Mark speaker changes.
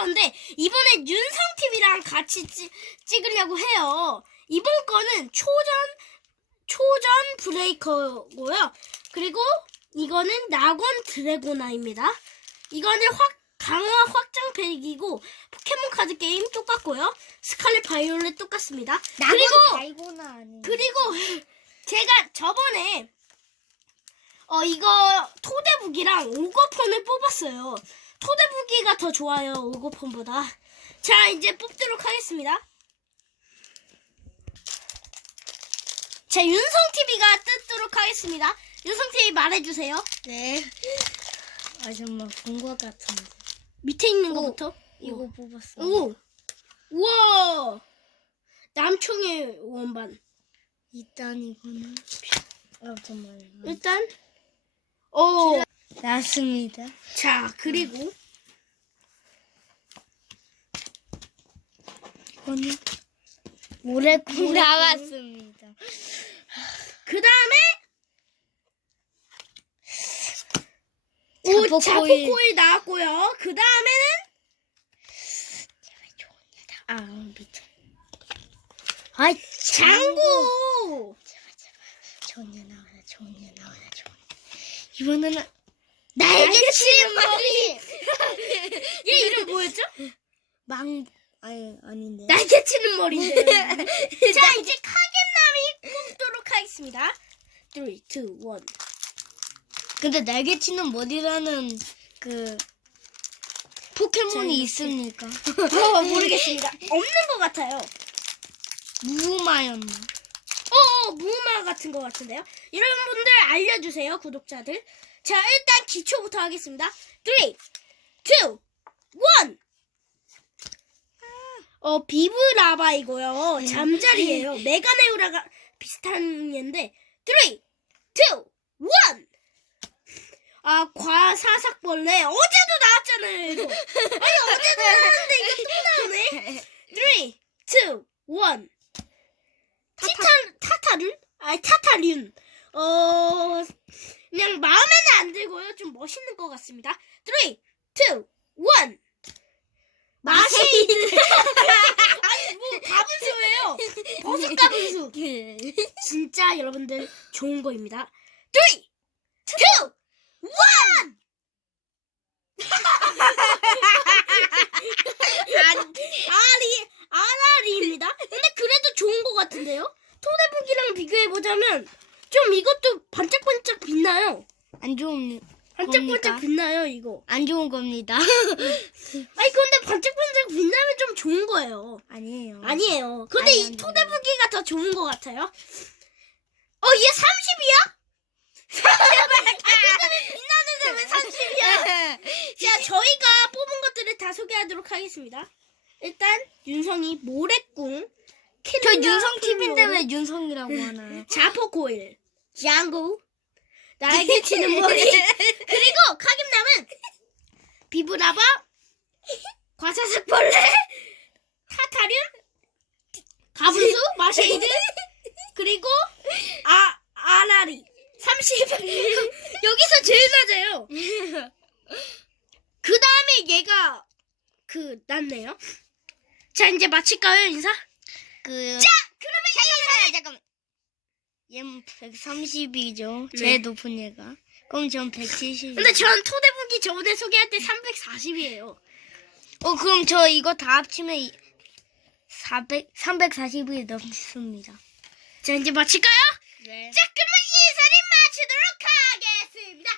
Speaker 1: 건데 이번에 윤성 TV랑 같이 찍, 찍으려고 해요. 이번 거는 초전 초전 브레이커고요. 그리고 이거는 낙원 드래고나입니다. 이거는 확 강화 확장 팩이고 포켓몬 카드 게임 똑같고요. 스칼렛 바이올렛 똑같습니다. 그리고. 그리고 제가 저번에 어 이거 토대북이랑 오거폰을 뽑았어요. 토대북이가 더 좋아요 오거폰보다. 자 이제 뽑도록 하겠습니다. 자 윤성 TV가 뜯도록 하겠습니다. 윤성 TV 말해주세요.
Speaker 2: 네. 아 정말 본것 같은데.
Speaker 1: 밑에 있는
Speaker 2: 오,
Speaker 1: 거부터.
Speaker 2: 이거 뽑았어.
Speaker 1: 오, 우와, 남총의 원반.
Speaker 2: 일단 이거는 아 정말
Speaker 1: 일단 어,
Speaker 2: 나왔습니다.
Speaker 1: 자 그리고
Speaker 2: 이거는 모래콩 나왔습니다.
Speaker 1: 그 다음에 오
Speaker 2: 자포코일.
Speaker 1: 자포코일 나왔고요. 그 다음에는
Speaker 2: 아 미쳐. 아
Speaker 1: 장구.
Speaker 2: 좋냐 나와라 좋냐 나와라 좋냐. 이번에는
Speaker 1: 날개 치는 머리. 얘 이름 뭐였죠?
Speaker 2: 망 아니 아닌데.
Speaker 1: 날개 치는 머리인데. 자 이제 카겐남이 뽑도록 하겠습니다. 3, 2, 1.
Speaker 2: 근데 날개 치는 머리라는 그 포켓몬이 있습니까?
Speaker 1: 어, 모르겠습니다. 없는 것 같아요.
Speaker 2: 무마였나?
Speaker 1: 어, 무마 같은 것 같은데요. 여러분들 알려주세요, 구독자들. 자, 일단 기초부터 하겠습니다. 3, 2, 1. 어, 비브라바이고요. 잠자리예요. 메가네우라가 비슷한 얘인데 3, 2, 1. 아, 과사삭벌레. 어제도 나왔잖아요, 이거. 아니, 어제도 나왔는데 이거 또 나오네. 3, 2, 1. 티타, 타타륜? 아니, 타타륜. 어, 그냥 마음에는 안 들고요. 좀 멋있는 것 같습니다. 3, 2, 1. 마쉐이드. 아니, 뭐, 가분수예요. 버섯 가분수. 진짜 여러분들 좋은 거입니다. 3, 2, 1. 아리, 아라리입니다. 근데 그래도 좋은 것 같은데요? 토대북이랑 비교해보자면 좀 이것도 반짝반짝 빛나요.
Speaker 2: 안 좋은
Speaker 1: 반짝반짝
Speaker 2: 겁니까?
Speaker 1: 빛나요, 이거.
Speaker 2: 안 좋은 겁니다.
Speaker 1: 아니, 근데 반짝반짝 빛나면 좀 좋은 거예요.
Speaker 2: 아니에요.
Speaker 1: 아니에요. 근데
Speaker 2: 아니,
Speaker 1: 이
Speaker 2: 아니,
Speaker 1: 토대북이가 더 좋은 것 같아요. 어, 얘 30이야? 30이야? 아, 근데 왜 빛나는데 왜 30이야? 자, 저희가 뽑은 것들을 다 소개하도록 하겠습니다. 일단 윤성이 모래꿍,
Speaker 2: 저 윤성 TV인데 왜 윤성이라고 하나요?
Speaker 1: 자포코일, 장구, 날개 치는 머리, 그리고 카김남은 비브라바, 과사삭벌레, 타타륜, 가분수, 마쉐이드, 그리고 아 아라리 30 여기서 제일 낮아요. 그 다음에 얘가 그 낮네요. 자 이제 마칠까요 인사?
Speaker 2: 그
Speaker 1: 자.
Speaker 2: 얘는 130이죠.
Speaker 1: 뭐
Speaker 2: 제일 높은 얘가. 그럼 전 170.
Speaker 1: 근데 전 토대북이 저번에 소개할 때 340이에요.
Speaker 2: 어, 그럼 저 이거 다 합치면 400, 340이 넘습니다.
Speaker 1: 자, 이제 마칠까요?
Speaker 2: 네.
Speaker 1: 자, 그러면 이 자리 마치도록 하겠습니다.